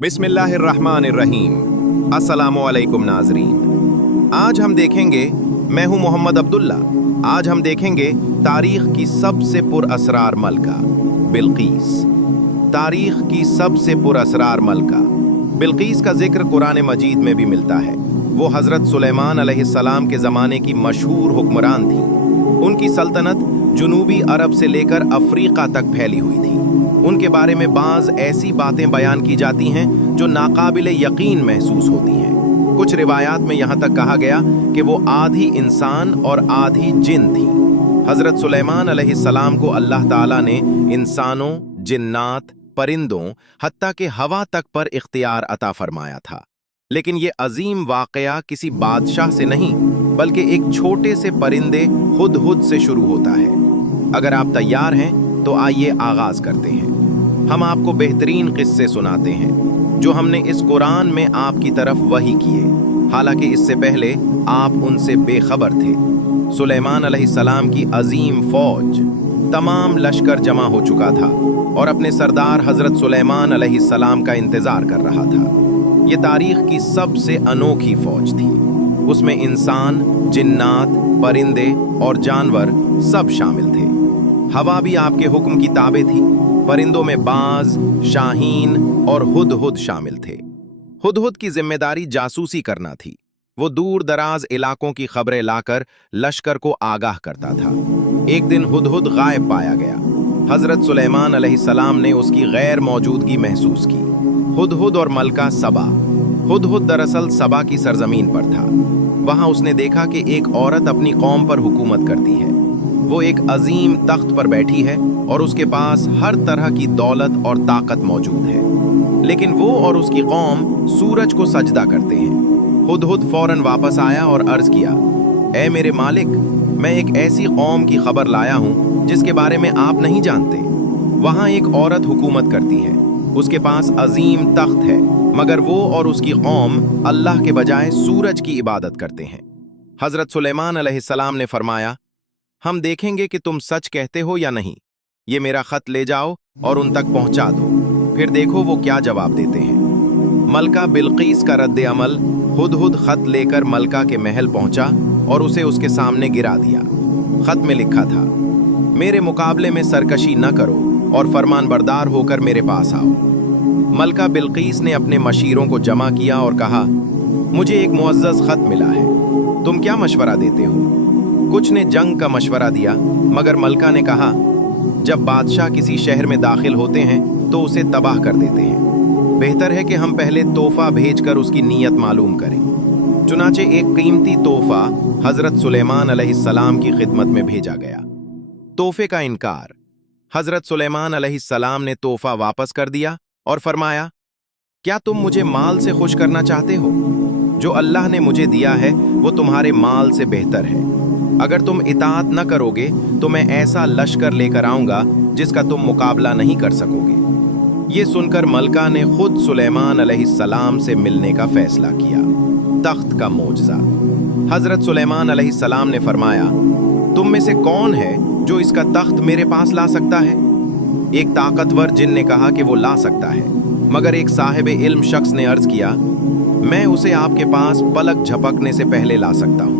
बिस्मिल्लाहिर्रहमानिर्रहीम। अस्सलामुअलैकुम नाजरीन। आज हम देखेंगे, मैं हूं मोहम्मद अब्दुल्ला। आज हम देखेंगे तारीख की सबसे पुरअसरार मलका बिल्कीस। तारीख की सबसे पुरअसरार मलका बिल्कीस का जिक्र कुरान मजीद में भी मिलता है। वो हज़रत सुलेमान अलैहिस्सलाम के ज़माने की मशहूर हुक्मरान थी। उनकी सल्तनत जुनूबी अरब से लेकर अफ्रीका तक फैली हुई थी। उनके बारे में बाज़ ऐसी बातें बयान की जाती हैं जो नाकाबिले यकीन महसूस होती हैं। कुछ रिवायात में यहाँ तक कहा गया कि वो आधी इंसान और आधी जिन थी। हज़रत सुलेमान अलैहिस्सलाम को अल्लाह ताला ने इंसानों, जिन्नात, परिंदों, हत्ता के हवा तक पर इख्तियार अता फरमाया था। लेकिन ये अजीम वाक़या किसी बादशाह से नहीं, बल्कि एक छोटे से परिंदे हुदहुद से शुरू होता है। अगर आप तैयार हैं तो आइए आगाज करते हैं। हम आपको बेहतरीन किस्से सुनाते हैं जो हमने इस कुरान में आपकी तरफ वही किए, हालांकि इससे पहले आप उनसे बेखबर थे। सुलेमान अलैहिस्सलाम की अजीम फौज, तमाम लश्कर जमा हो चुका था और अपने सरदार हजरत सुलेमान अलैहिस्सलाम का इंतजार कर रहा था। ये तारीख की सबसे अनोखी फौज थी। उसमें इंसान, जिन्नात, परिंदे और जानवर सब शामिल थे। हवा भी आपके हुक्म की ताबे थी। परिंदों में बाज, शाहीन और हुदहुद शामिल थे। हुदहुद की जिम्मेदारी जासूसी करना थी। वो दूर दराज इलाकों की खबरें लाकर लश्कर को आगाह करता था। एक दिन हुदहुद गायब पाया गया। हजरत सुलेमान अलैहिस्सलाम ने उसकी गैर मौजूदगी महसूस की। हुदहुद और मलका सबा। हुदहुद दरअसल सबा की सरजमीन पर था। वहां उसने देखा कि एक औरत अपनी कौम पर हुकूमत करती है। वो एक अजीम तख्त पर बैठी है और उसके पास हर तरह की दौलत और ताकत मौजूद है। लेकिन वो और उसकी कौम सूरज को सजदा करते हैं। हुदहुद फौरन वापस आया और अर्ज किया, ए मेरे मालिक, मैं एक ऐसी कौम की खबर लाया हूँ जिसके बारे में आप नहीं जानते। वहाँ एक औरत हुकूमत करती है। उसके पास अजीम तख्त है, मगर वो और उसकी कौम अल्लाह के बजाय सूरज की इबादत करते हैं। हजरत सुलेमान अलैहिस्सलाम ने फरमाया, हम देखेंगे कि तुम सच कहते हो या नहीं। ये मेरा खत ले जाओ और उन तक पहुंचा दो, फिर देखो वो क्या जवाब देते हैं। मलका बिल्कीस का रद्द अमल। हुदहुद खत लेकर मलका के महल पहुंचा और उसे उसके सामने गिरा दिया। खत में लिखा था, मेरे मुकाबले में सरकशी न करो और फरमान बरदार होकर मेरे पास आओ। मलका बिल्कीस ने अपने मशीरों को जमा किया और कहा, मुझे एक मुअज़्ज़ज़ खत मिला है, तुम क्या मशवरा देते हो? कुछ ने जंग का मशवरा दिया, मगर मलका ने कहा, जब बादशाह किसी शहर में दाखिल होते हैं तो उसे तबाह कर देते हैं। बेहतर है कि हम पहले तोहफा भेजकर उसकी नीयत मालूम करें। चुनाचे एक कीमती तोहफा हजरत सुलेमान अलैहिस्सलाम की खिदमत में भेजा गया। तोहफे का इनकार। हजरत सुलेमान अलैहिस्सलाम ने तोहफा वापस कर दिया और फरमाया, क्या तुम मुझे माल से खुश करना चाहते हो? जो अल्लाह ने मुझे दिया है वो तुम्हारे माल से बेहतर है। अगर तुम इताअत न करोगे तो मैं ऐसा लश्कर लेकर आऊंगा जिसका तुम मुकाबला नहीं कर सकोगे। ये सुनकर मलका ने खुद सुलेमान अलैहिस्सलाम से मिलने का फैसला किया। तख्त का मोजज़ा। हजरत सुलेमान अलैहिस्सलाम ने फरमाया, तुम में से कौन है जो इसका तख्त मेरे पास ला सकता है? एक ताकतवर जिन ने कहा कि वो ला सकता है, मगर एक साहिब इल्म शख्स ने अर्ज किया, मैं उसे आपके पास पलक झपकने से पहले ला सकता हूँ।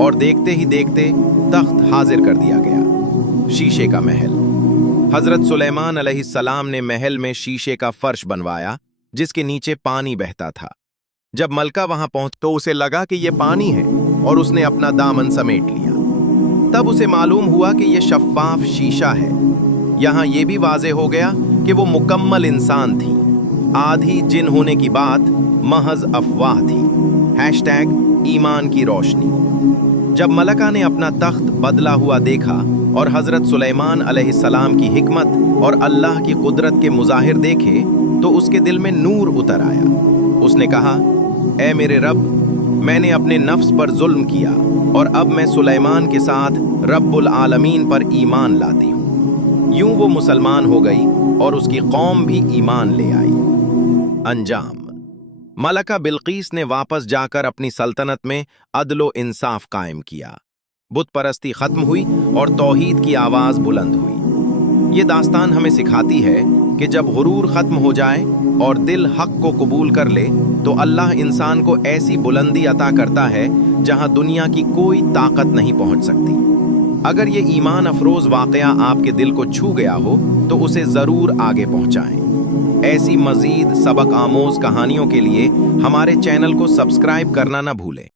और देखते ही देखते तख्त हाजिर कर दिया गया। शीशे का महल। हजरत सुलेमान अलैहिस्सलाम ने महल में शीशे का फर्श बनवाया जिसके नीचे पानी बहता था। जब मलका वहां पहुंच तो उसे लगा कि यह पानी है और उसने अपना दामन समेट लिया। तब उसे मालूम हुआ कि यह शफ्फाफ शीशा है। यहां यह भी वाज़े हो गया कि वो मुकम्मल इंसान थी। आधी जिन होने की बात महज अफवाह थी। #ईमान की रोशनी। जब मलका ने अपना तख्त बदला हुआ देखा और हजरत सुलेमान अलैहिस्सलाम की हिकमत और अल्लाह की कुदरत के मुजाहिर देखे तो उसके दिल में नूर उतर आया। उसने कहा, ए मेरे रब, मैंने अपने नफ्स पर जुल्म किया और अब मैं सुलेमान के साथ रब्बुल आलमीन पर ईमान लाती हूँ। यूं वो मुसलमान हो गई और उसकी कौम भी ईमान ले आई। अंजाम। मलका बिल्कीस ने वापस जाकर अपनी सल्तनत में अदलो इंसाफ कायम किया। बुत परस्ती खत्म हुई और तौहीद की आवाज बुलंद हुई। ये दास्तान हमें सिखाती है कि जब गुरूर खत्म हो जाए और दिल हक को कबूल कर ले तो अल्लाह इंसान को ऐसी बुलंदी अता करता है जहां दुनिया की कोई ताकत नहीं पहुंच सकती। अगर ये ईमान अफरोज वाकया आपके दिल को छू गया हो तो उसे जरूर आगे पहुंचाएं। ऐसी मजीद सबक आमोज कहानियों के लिए हमारे चैनल को सब्सक्राइब करना ना भूलें।